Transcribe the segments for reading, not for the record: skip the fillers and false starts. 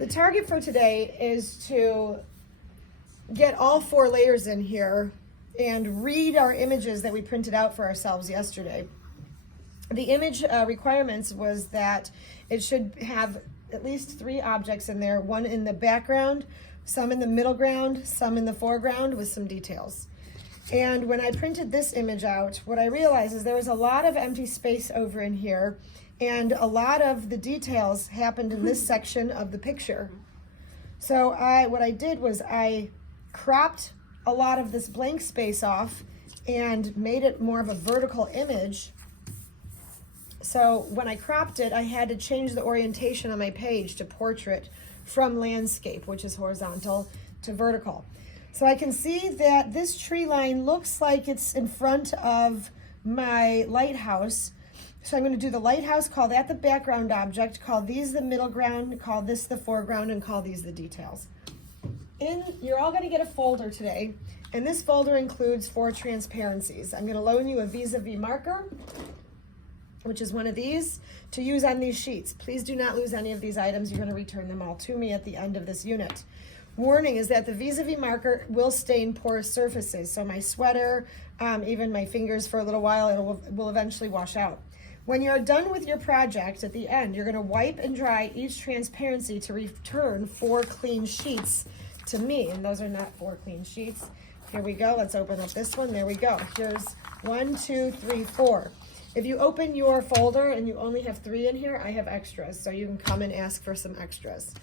The target for today is to get all 4 layers in here and read our images that we printed out for ourselves yesterday. The image requirements was that it should have at least 3 objects in there, one in the background, some in the middle ground, some in the foreground with some details. And when I printed this image out, what I realized is there was a lot of empty space over in here, and a lot of the details happened in this section of the picture. So what I did was I cropped a lot of this blank space off and made it more of a vertical image. So when I cropped it, I had to change the orientation on my page to portrait from landscape, which is horizontal, to vertical. So I can see that this tree line looks like it's in front of my lighthouse. So I'm going to do the lighthouse, call that the background object, call these the middle ground, call this the foreground, and call these the details. You're all going to get a folder today, and this folder includes 4 transparencies. I'm going to loan you a vis-a-vis marker, which is one of these, to use on these sheets. Please do not lose any of these items. You're going to return them all to me at the end of this unit. Warning is that the vis-a-vis marker will stain porous surfaces, so my sweater, even my fingers for a little while, it will eventually wash out. When you're done with your project at the end, you're going to wipe and dry each transparency to return 4 clean sheets to me, and those are not 4 clean sheets. Here we go. Let's open up this one. There we go. Here's 1, 2, 3, 4. If you open your folder and you only have 3 in here, I have extras, so you can come and ask for some extras.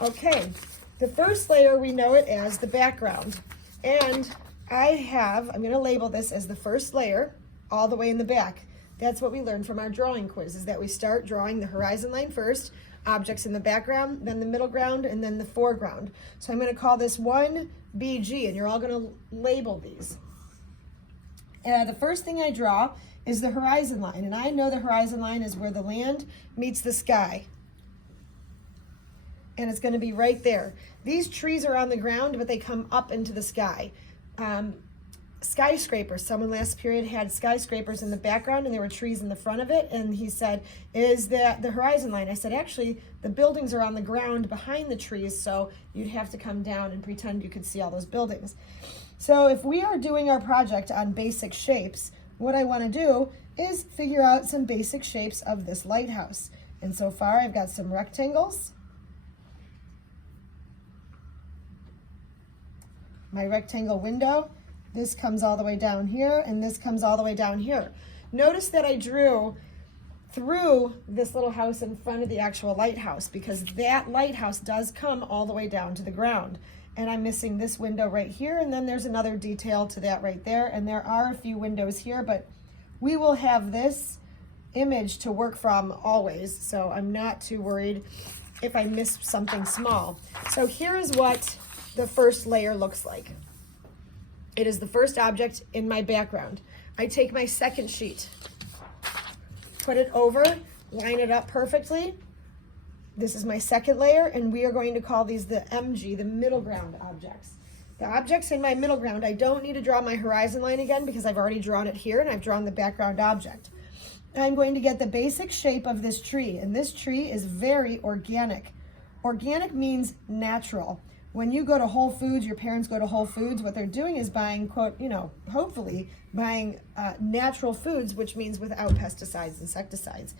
Okay, the first layer, we know it as the background, and I'm going to label this as the first layer all the way in the back. That's what we learned from our drawing quiz, is that we start drawing the horizon line first, objects in the background, then the middle ground, and then the foreground. So I'm going to call this 1BG, and you're all going to label these. The first thing I draw is the horizon line, and I know the horizon line is where the land meets the sky. And it's going to be right there. These trees are on the ground, but they come up into the sky. Skyscrapers. Someone last period had skyscrapers in the background and there were trees in the front of it, and he said, is that the horizon line? I said, actually, the buildings are on the ground behind the trees, so you'd have to come down and pretend you could see all those buildings. So if we are doing our project on basic shapes, what I want to do is figure out some basic shapes of this lighthouse. And so far I've got some rectangles. My rectangle window. This comes all the way down here, and this comes all the way down here. Notice that I drew through this little house in front of the actual lighthouse, because that lighthouse does come all the way down to the ground. And I'm missing this window right here, and then there's another detail to that right there, and there are a few windows here, but we will have this image to work from always, so I'm not too worried if I miss something small. So here is what the first layer looks like. It is the first object in my background. I take my second sheet, put it over, line it up perfectly. This is my second layer, and we are going to call these the MG, the middle ground objects. The objects in my middle ground, I don't need to draw my horizon line again because I've already drawn it here and I've drawn the background object. I'm going to get the basic shape of this tree, and this tree is very organic. Organic means natural. When you go to Whole Foods, your parents go to Whole Foods, what they're doing is buying, quote, hopefully buying natural foods, which means without pesticides, insecticides.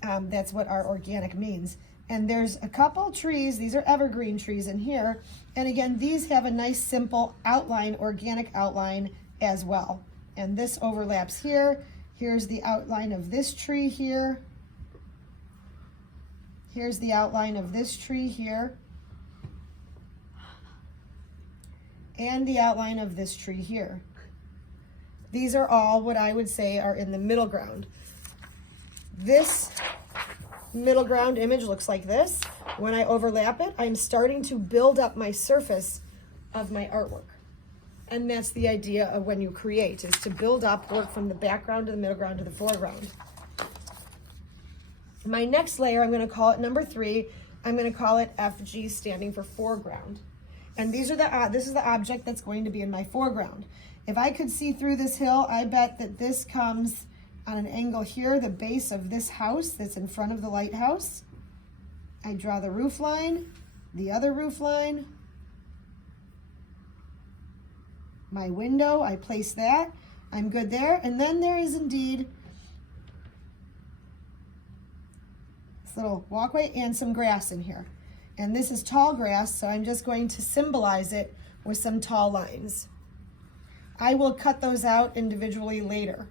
That's what our organic means. And there's a couple trees, these are evergreen trees in here. And again, these have a nice simple outline, organic outline as well. And this overlaps here. Here's the outline of this tree here. Here's the outline of this tree here. And the outline of this tree here. These are all what I would say are in the middle ground. This middle ground image looks like this. When I overlap it, I'm starting to build up my surface of my artwork. And that's the idea of when you create, is to build up, work from the background to the middle ground to the foreground. My next layer, I'm going to call it number 3. I'm going to call it FG, standing for foreground. And this is the object that's going to be in my foreground. If I could see through this hill, I bet that this comes on an angle here, the base of this house that's in front of the lighthouse. I draw the roof line, the other roof line, my window, I place that, I'm good there. And then there is indeed this little walkway and some grass in here. And this is tall grass, so I'm just going to symbolize it with some tall lines. I will cut those out individually later,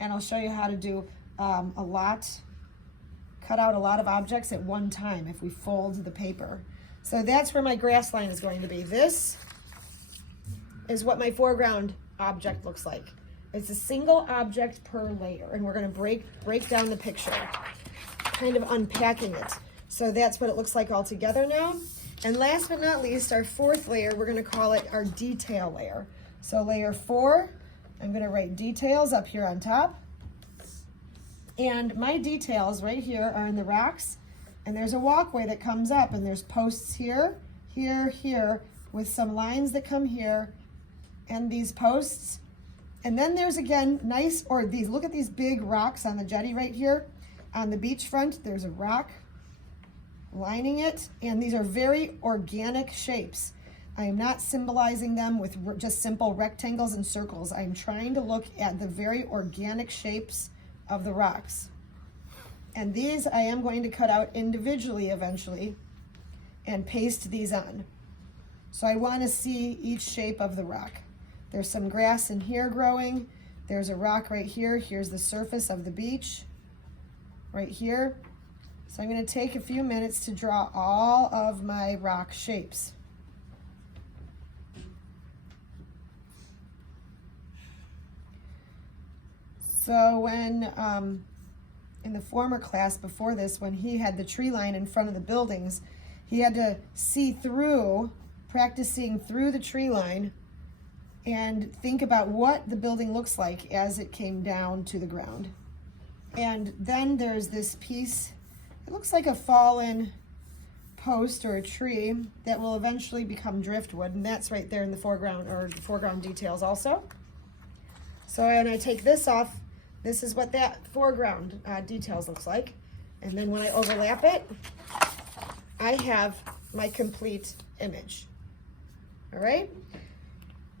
and I'll show you how to do cut out a lot of objects at one time if we fold the paper. So that's where my grass line is going to be. This is what my foreground object looks like. It's a single object per layer, and we're going to break down the picture, kind of unpacking it. So that's what it looks like all together now. And last but not least, our fourth layer, we're going to call it our detail layer. So layer 4, I'm going to write details up here on top. And my details right here are in the rocks, and there's a walkway that comes up, and there's posts here, here, here, with some lines that come here, and these posts. And then there's again look at these big rocks on the jetty right here. On the beachfront, there's a rock lining it, and these are very organic shapes. I am not symbolizing them with just simple rectangles and circles. I'm trying to look at the very organic shapes of the rocks. And these I am going to cut out individually eventually and paste these on. So I want to see each shape of the rock. There's some grass in here growing. There's a rock right here. Here's the surface of the beach right here. So I'm going to take a few minutes to draw all of my rock shapes. So when, in the former class before this, when he had the tree line in front of the buildings, he had to see through, practicing through the tree line, and think about what the building looks like as it came down to the ground. And then there's this piece, it looks like a fallen post or a tree that will eventually become driftwood, and that's right there in the foreground, or the foreground details also. So when I take this off, this is what that foreground details looks like. And then when I overlap it, I have my complete image. All right?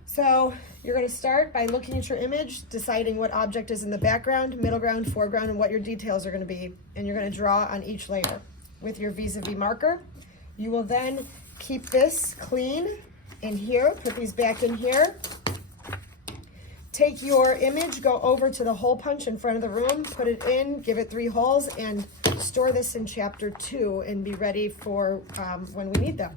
So you're going to start by looking at your image, deciding what object is in the background, middle ground, foreground, and what your details are going to be. And you're going to draw on each layer with your vis-a-vis marker. You will then keep this clean in here, put these back in here. Take your image, go over to the hole punch in front of the room, put it in, give it 3 holes, and store this in chapter 2 and be ready for when we need them.